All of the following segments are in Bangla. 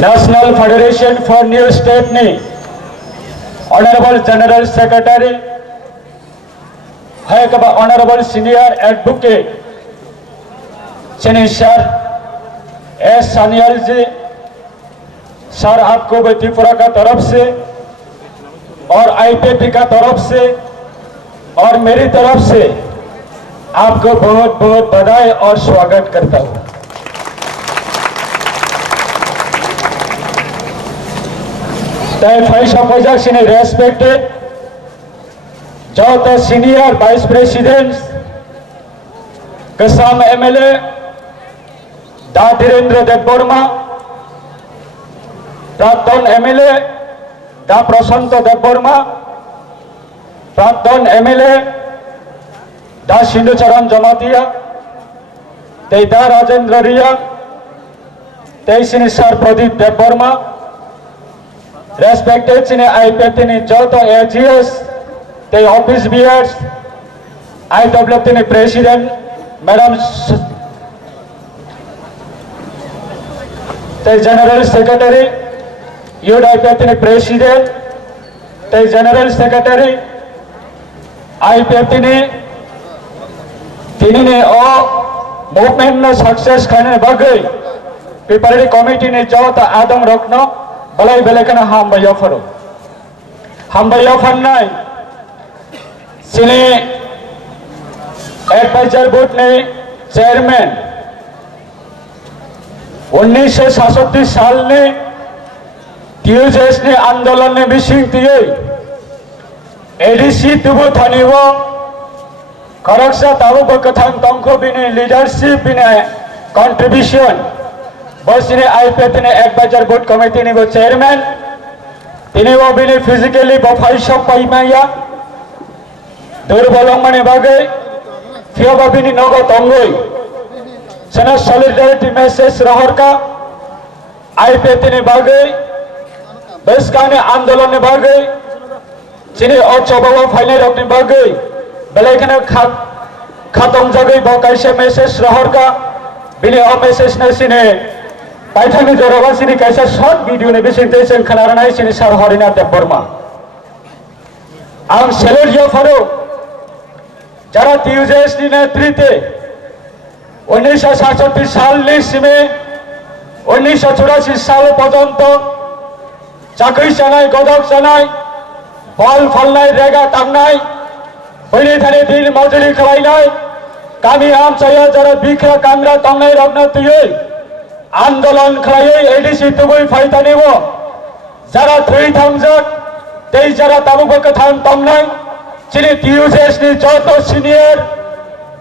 National Federation for New State ni Honorable General Secretary है कब Honorable Senior Advocate sir S Sanyal ji sir आपको त्रिपुरा का तरफ से और आईपीपी का तरफ से और मेरी तरफ से आपको बहुत बहुत बधाई और स्वागत करता हूं। Respected Jota Senior Vice President Kasam MLA Da Dhirendra Debborma Pradhan MLA Da Prasanta Debborma Pradhan MLA Da Sindhucharan Jamatia Teida Rajendra Ria Teisini Sir Pradeep Debborma Respected sine IPF ni Jota AGS the office bearers IWF ni President Madam the General Secretary UIPF ni President the General Secretary IPF ni tini ne o movement na success khane bagai preparatory committee ni Jota Adam Rokno balai belakana hamba fan nai sini advisor board ne chairman 1967 साल ने टीयूजेस ने आंदोलन ने बिसिंग दिए एडीसी तुबु थानिवो करक्सा ताबु बकथां तंको बिने लीडरशिप बिने कंट्रीब्यूशन बसिने आईपीएफ ने एडवाइजर बोर्ड कमिटी ने वो चेयरमैन तिने वो बिने फिजिकली बफाई सब पाइमाया दुर्बलों मने बागे फियोबा बिने नगो तंगोई सना सॉलिडारिटी मैसेज रहर का आईपीएफ ने बागे बस का ने आंदोलन ने बागे जिन्हें और चौबावा फाइनल अपने बागे बलेकने खत्म जगह बकाइसे मैसेज रहर का बिने और मैसेज ने सिने पाइथानी जरवा सिनी कैसा शॉर्ट वीडियो ने बिसिंटेशन खनारनाय सिनी सर हरिना देबबर्मा आं सेलुट जफारो जरा टीयूजेस नि नेतृत्वे 1967 साल नि सिमे 1984 साल पर्यंत चाकरी चानाय गदक चानाय बल फलनाय रेगा तांनाय बैनि थाने दिन मजुरी खालायनाय गामि आम चाया जरा बिखरा कामरा तांनाय रगना तुयै आंदोलन खालायै एडीसी तुबै फाइतानिवो जरा थै थांजोट तै जरा ताबुबो कथां तंनाय चिनि टीयूजेस नि जत सिनियर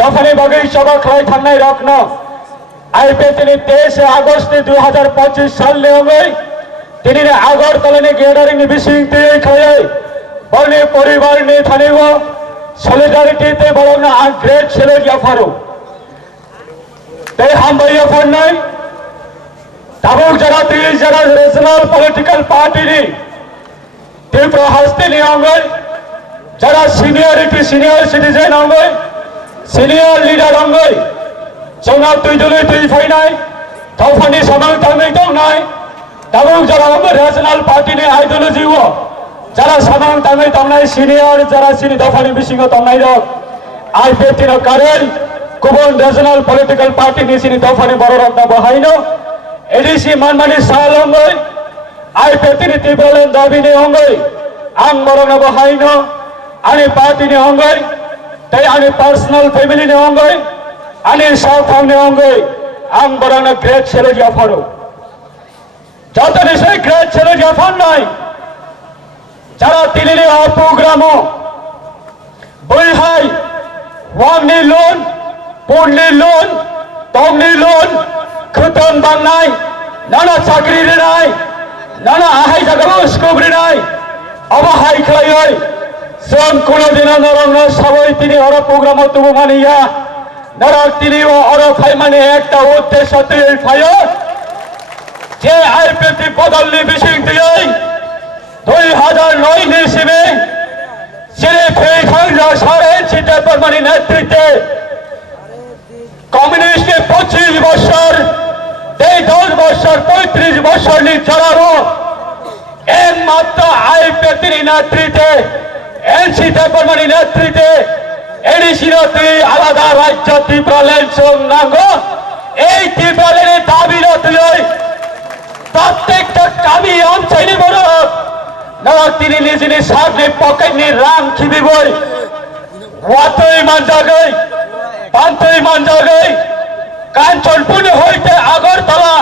दफानि बागै सभा खालाय थांनाय रखनो आईपीएफ नि 23 আগস্ট 2025 साल ने होंगे तिनि ने आगरतला नि गेडारिं नि बिसिं तै खायै बने परिवार नि थानिवो सॉलिडारिटी ते बलना आ ग्रेट सेलेज याफारो तै हामबाय फननाय ताबुक जरा तीज जरा रीजनल पॉलिटिकल पार्टी नि त्रिपुरा हस्ते नि होंगे जरा सीनियर सिटीजन होंगे सीनियर लीडर होंगे जोना तुइदुलै तुइ फाइनाय थावफानि समां थांनाय दंनाय ताबुक जरा होंगे रीजनल पार्टी नि आइडियोलॉजी वो जरा समां थांनाय दंनाय सीनियर जरा सिनि दफानि बिसिङाव दंनाय दं आईपीएफ नि कारण गुबुन रीजनल पॉलिटिकल पार्टी नि सिनि दफानि बर रखना बहायनो एडीसी मानमानी साल होंगे आईपीएफ नि त्रिपुरा दाबी ने होंगे आं मरना बहायनो आनी पार्टी ने होंगे तै आनी पर्सनल फैमिली ने होंगे आनी साउथ ने होंगे आं बरना ग्रेट सेलेज याफारो जतनि से ग्रेट सेलेज याफान नाय जरा तिनि ने प्रोग्रामो बैहाय वांनि लोन पुरनि लोन तंनि लोन खोथोन बांनाय नाना साख्रि रिनाय नाना आहाय जागाबो स्कोप रिनाय अबाहाय खालायै जों कोनो दिना नरंनो सबै तिनि अर प्रोग्रामाव तुबु मानिया नरक तिनि अर फाइमाने एकटा उद्देश्य तै फायो जे आईपीएफ बदलनि बिसिं तै 2009 नि सिमे सिरि फैखांजा सारेन सिटे बर्मानि नेतृत्वे कम्युनिस्ट के 25 বছর 10 বছর 35 বছর মুসল্লি চড়াবো একমাত্র আইপিএফটির নেতৃত্বে এনসি দেববর্মনের নেতৃত্বে এডিসির আলাদা রাজ্য ত্রিপুরাল্যান্ড সংঘ এই ত্রিপুরাল্যান্ডের দাবি তুলে প্রত্যেকটা কামি অঞ্চলে বড় তিনি নিজের সামনে পকেটনি রাম খিবি বই ওয়াতই মানজাগৈ পান্তই মানজাগৈ কাঞ্চনপুর হইতে আগরতলা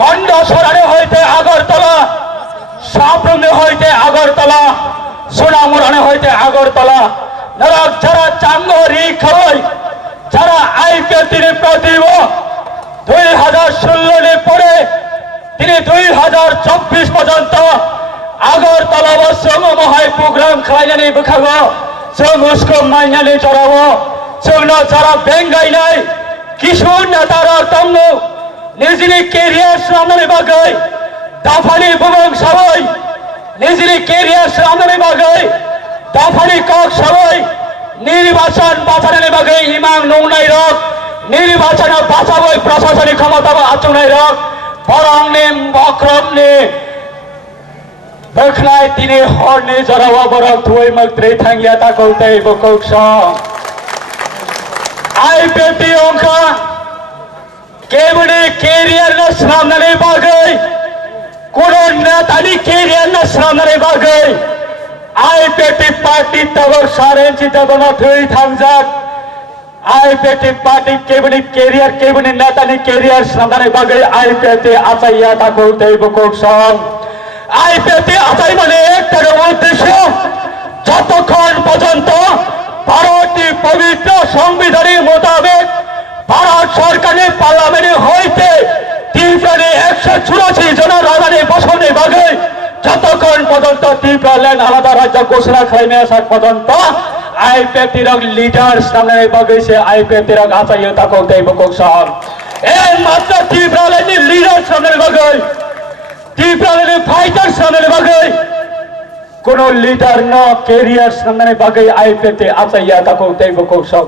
গন্ডসরারে হইতে আগরতলা সাপ্রমে হইতে আগরতলা সোনামুরানে হইতে আগরতলা নরক যারা চাঙ্গরি খাওয়াই যারা আইপিএফটির প্রতিব 2016 পরে তিনি 2024 পর্যন্ত আগরতলা व संग महाय प्रोग्राम खालायनानै बोखागो जों उसको माइनानै जरावो जोंनो जरा बेंगायनाय किशोर नेतारा दंगो निजिनि केरियार खालामनानै बागै दाफानि बुबुं साबै निजिनि केरियार खालामनानै बागै दाफानि कक साबै निर्वाचन बाचारनानै बागै इमां नंनाय रक निर्वाचन बाचाबै प्रशासनिक क्षमता आचुनाय रक बरंनि बक्रमनि बखनाय तिनी हरनि जरावा बरक थुय मक्त्रै थांगिया ताकौतै बकौक्ष आइपिएफटी अंका केबुनि केरियार न सामनानै बागै कोनो नेतानि केरियार न सामनानै बागै आइपिएफटी पार्टी तबर सारेन्सि तबन थुय थांजाक आइपिएफटी पार्टी केबुनि केरियार केबुनि नेतानि केरियार सामनानै बागै आइपिएफटी आचाइया ताकौतै बकौक्ष आइपिएफटी आचाइ माने एकटार उद्देश्य যতক্ষণ পর্যন্ত ভারতীয় পবিত্র সংবিধানের মোতাবেক ভারত সরকারের পার্লামেন্টে হইতে ত্রিপুরারে 184 জন রাজানি বসনে বাগে যতক্ষণ পর্যন্ত ত্রিপুরাল্যান্ড আলাদা রাজ্য ঘোষণা খাইনে আসা পর্যন্ত আইপিএফটির লিডার সামনে বাগেছে আইপিএফটির আচাইয়া তাকো দেব কোকসার এই মাত্র ত্রিপুরাল্যান্ডের লিডার সামনে বাগে ত্রিপুরাল্যান্ডের ফাইটার সামনে বাগে কোনো লিডার ন কেরিয়ার সামনে বাগে আইপিএফটি আচাইয়া তাকো দেব কোকসার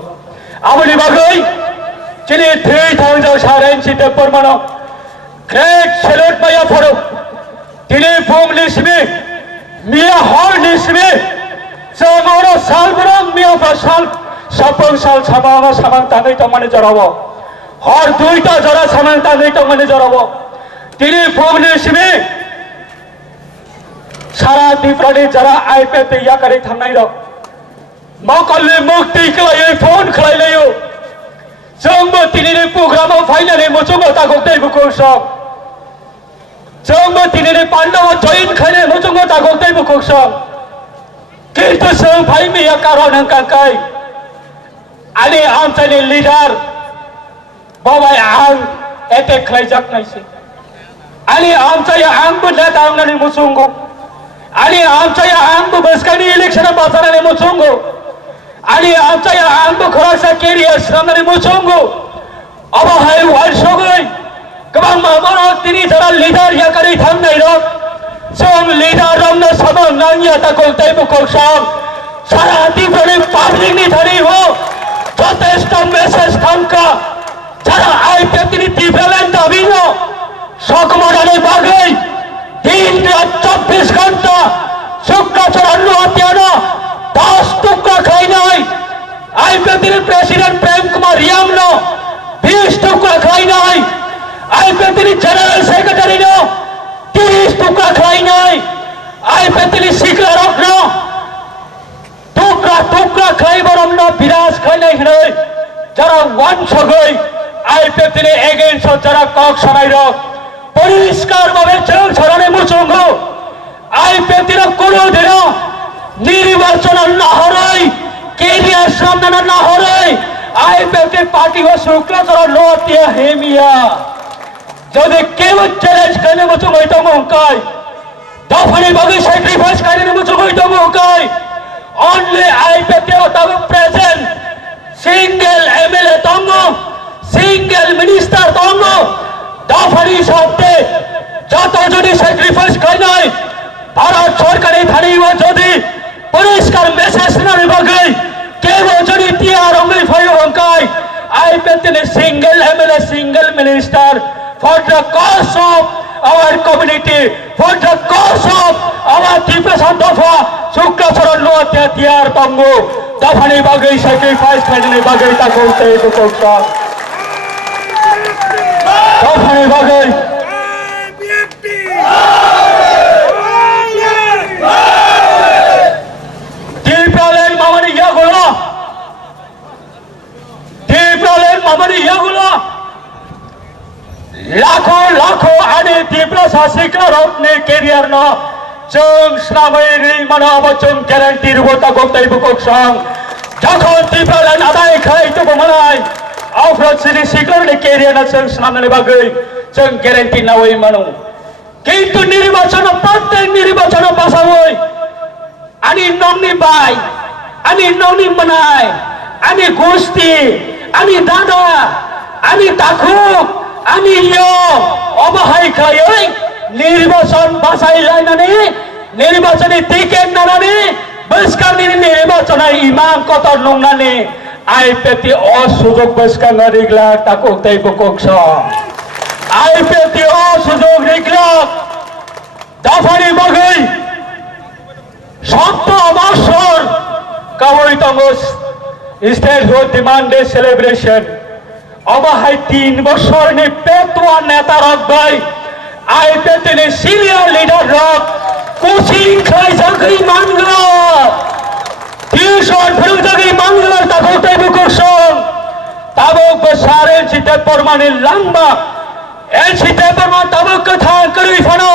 আমলি বাগে যিনি 3000 সারেন্সিতে পরমানো গ্রেট সেলুট মাইয়া ফরো তিনি ফুং লিসমি মিয়া হর লিসমি जों साल बरं मिया साल सपन साल सामाना सामान तानै तमाने जरावो हर दुईटा जरा सामान तानै तमाने जरावो তিনি ফুং লিসমি सारा ত্রিপুরানি যারা आइपिएफटी याकारि थांनाय दं मकलनि मुक्ति खालायै फन खालायलायो जोंबो दिनैनि प्रग्रामाव फाइनालि मुचुंगो तागोगदै बुखौसं जोंबो दिनैनि पान्डाव जइन खायनाय मुचुंगो तागोगदै बुखौसं किन्तु जों फाइमिया कारन हंखांखाय आंनि आमचाइनि लिडार बाबाय आं एटेक खालायजाखनायसै आंनि आमचाइया आंबो नेता होननानै मुचुंगो आंनि आमचाइया आंबो बोसकानि इलेक्सनाव बाजारनानै मुचुंगो आंनि आमचाइया आंबो खरासा केरियार खालामनानै मुचुंगो अबहाय वारसगै गोबां माबाराव दिनै जारा लिडार याकारि थांनाय दं जों लिडार रंनो सबं नांगिया ताकौ दैबुखौसं सारा ত্রিপুরাनि पाब्लिकनि थारै हो যথেষ্ট মেসেজ थांखा যারা आइपिएफटी ত্রিপুরাল্যান্ড दाबि न सकमानानै बागै दिन रात 24 घंटा शुक्राचार्य हत्यानो 10 टुकड़ा खाइनाय आइपिएफटी प्रेसिडेंट प्रेम कुमार यामनो 20 टुकड़ा खाइनाय आइपिएफटी जनरल सेक्रेटारी नो 30 टुकड़ा खाइनाय आइपिएफटी सिक्रेटारी नो टुकड़ा टुकड़ा खाइबरम नो विराज खाइनाय हनै जरा वन सगै आइपिएफटी एगेन्स्ट जरा कक सनाय दं परिष्कार भावे जों छराने मुचुंगो आइपिएफटी कोनो दिनो निर्वाचन ना हरै केरियार सामना ना हरै आइपिएफटी पार्टी हो शुक्लाचार्य लोटिया हेमिया যদি কেউ চ্যালেঞ্জ করে মুচুং হইতো মহকাই দফানি বাগে স্যাক্রিফাইস করে মুচুং হইতো মহকাই অনলি আইপিএফটি ওতাব প্রেজেন্ট সিঙ্গেল এমএলএ দঙ্গ সিঙ্গেল মিনিস্টার দঙ্গ দফানি শব্দে যত যদি স্যাক্রিফাইস করে নাই ভারত সরকারের থানিও যদি পরিষ্কার মেসেজ না বাগে কেউ যদি টিআর অঙ্গি ফাই হংকাই IPFT single MLA single minister for the cause of our community, for the cause of our depression Dafa, Sukracharan Lotia Tiar Tango, Dafani Bagai sacrifice Kanani Bagai Takote Bukoksa. Dafani Bagai. Deepralen Mamani Yagula. Deepralen Mamani Yagula. Lakho ane dipla sasikla rotne career na jeng snamai ri mana abachung guarantee rubota goktai bukok sang jakhon dipla lan adai khai to bomanai afrot sini sikla ne career na jeng snamai bagai jeng guarantee na oi manu kintu nirbachon prottek nirbachon basawoi ani nongni bai ani nongni manai ani gosti ani dada ani takuk আমি অবহাই খাই নির্বাচন বাছাই লাইনানি নির্বাচনী টিকেট নানানি বৈস্কানি নির্বাচনে ইমাম কত নংনানি আই পেতি অসুযোগ বৈস্কান রিগলা তাকো তাইব কোকস আই পেতি অসুযোগ রিগলা দাফানি বগৈ 17 বছর কাবই তঙ্গস স্টেট হোক ডিমান্ডে সেলিব্রেশন অবহাই 3 বছর নি পেতোয়া নেতা রকবাই আই পেতিনে সিনিয়র লিডার রক কোচিং খাই জাগই মানগলা টিউশন ফিরু জাগই মানগলা তাগতে বুকসং তাবক বসারে চিতে পরমানে লম্বা এন চিতে পরমা তাবক কথা করি ফনো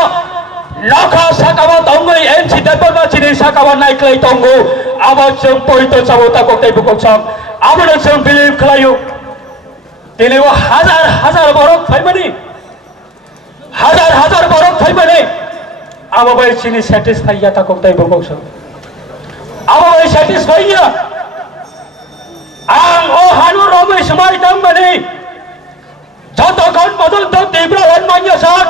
লখা সাকাবা তঙ্গই এন চিতে পরমা চিনি সাকাবা নাইক্লাই তঙ্গো আবার जों পয়তো চাবো তাগতে বুকসং আমরা जों বিলিভ খালায়ু তিনি হাজার হাজার বরক ফাইমানি হাজার হাজার বরক ফাইমানি আমাবাই চিনি স্যাটিসফাইয়া তা করতে বকছ আমাবাই স্যাটিসফাইয়া আং ও হানু রবে সময় দামবানি যতক্ষণ পর্যন্ত তীব্রন মাইয়াসক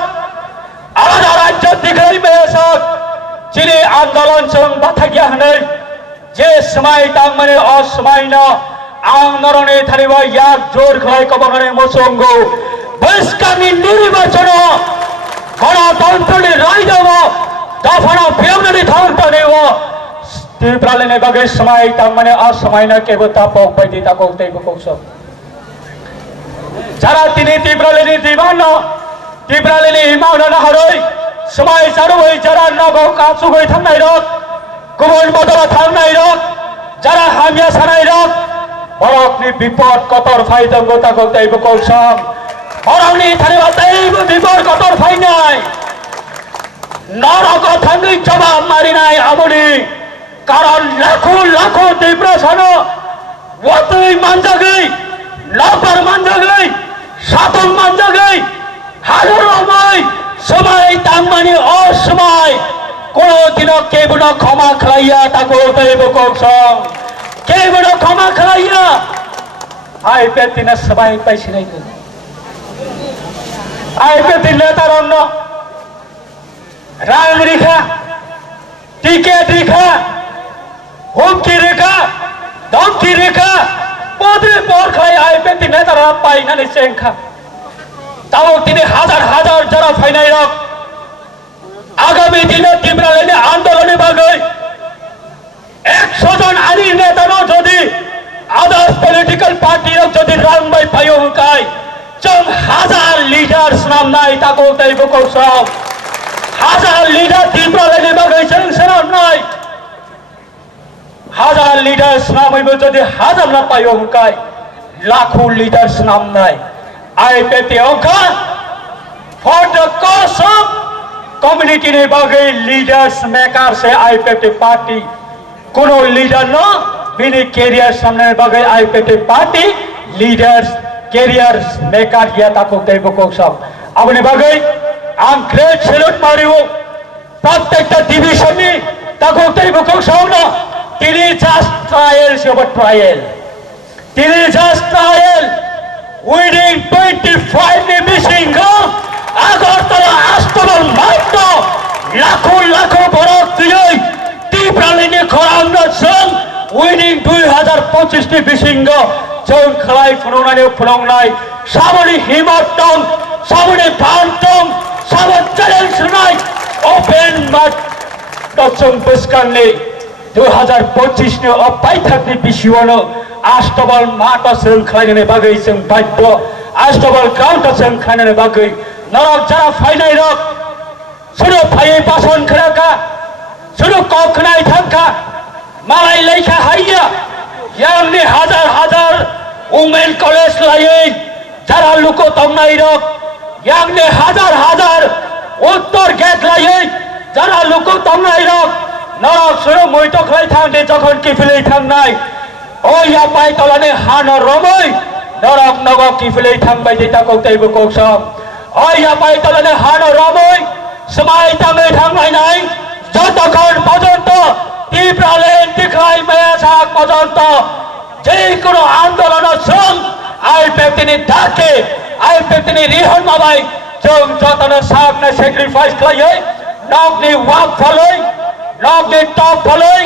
আলাদা রাজ্য দিখাই মেয়াসক চিনি আন্দোলন সং বাথাগিয়া হनै যে সময় দামবানি অসময় না আন্দোলনে থারিবা ইয়াক জোর খাই কবরে মসঙ্গ বৈস্কানি নির্বাচন গণতন্ত্রের রায় দেব দফানা ফেমনি ধ্বংস দেব তীব্রালেনে বাগে সময় তার মানে অসময় না কেবল তা পৌপাইতি তা করতে বকছ যারা তিনি তীব্রালেনি জীবন তীব্রালেনি ইমান না হরই সময় সারবই যারা নগো কাছু গই থামনাই রক গুবন বদলা থামনাই রক যারা হামিয়া সানাই রক বরকনি বিপদ কতর ফাইদঙ্গ তা করতে বকছ বরকনি থারিবা তাইব বিপদ কতর ফাই নাই নরক থাঙ্গি জবাব মারি নাই আমনি কারণ লাখো লাখো ডিপ্রেশন ওতই মানজাগই লাপার মানজাগই সাতম মানজাগই হাজারময় সময় তামমানি অসময় কোনদিন কেবল ক্ষমা খাইয়া তাকো দেব কক্ষ কেবল ক্ষমা খাইয়া আই পেতিনা সবাই পাইছি নাই আই পেতি নেতার অন্য রাং রেখা টিকেট রেখা হুমকি রেখা ধমকি রেখা পদে পর খাই আই পেতি নেতারা পাই না চেঙ্খা তাও তিনি হাজার হাজার যারা ফাইনাই রক আগামী দিনে তীব্রালেনে আন্দোলনে বাগৈ 100 জন আনি নেতারও যদি আদার্স পলিটিক্যাল পার্টির যদি রাংবাই পাইও কাই जों হাজার লিডার্স নাম নাই তাকো তাইব কৌসব হাজার লিডার তীব্রালেনে বাগৈ जों সেনাম নাই হাজার লিডার্স নাম হইব যদি হাজার না পাইও কাই লাখো লিডার্স নাম নাই আই পেতে অঙ্কা for the cause of community ने बागै लीडर्स मेकर से आईपीएफटी पार्टी कोनो लीडर न बिनी कैरियर सामने बागै IPFT party leaders careers maker या ताको तैबो कोसम आबने बागै आं ग्रेट सैल्यूट मारियो प्रत्येकटा डिविजन नि ताको तैबो कोसम न तिनी जस्ट ट्रायल सेबो ट्रायल तिनी जस्ट ट्रायल উইনিং 25 নি মিসিং আগরতলা আস্তবল মাইট লাখো লাখো বরক দিই তীব্রালেনে খরাংনা जों উইনিং 2025 নি বিসিংগ जों খলাই ফুননানে ফুনংনাই সামনে হিমত দं সামনে ভান দं সামনে Henbat Totsung Buskanli 2025 ni opai thakni bisiwano Astobal mata sung khainane bagai sung baitbo Astobal ground sung khainane bagai Narok jara fainai rok Suruh phai pason khraka Suruh kok khnai thangka Malai leikha haiya Yang ni hazar Women college lai Jara luko tongnai rok Yang ni hazar Uttor gate lai Jara luko tongnai rok Narok suruh muitok lai thang de jokhon kifilei thangnai Oi apai tolane hano romoi Narok nogok kifilei thangbai dita kok teibu kok som Oi apai tolane hano romoi Semai tangai thangnai nai Jotokhon pojonto Tipralen dikhai maya sak pojonto Jei kono andolon sung Ai pektini dake Ai pektini rihon mabai Jung jotana sak na sacrifice klayai Nok ni wak faloi Nok ni top faloi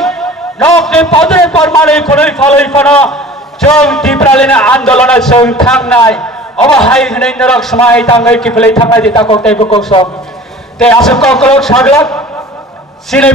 Nok ni padre parmale konoi faloi fana Jung tipralen andolon sung thangnai Oba hai hnai narok semai tangai kifilei thangnai dita kok teibu kok som Te asuk kok kolok saglak Sini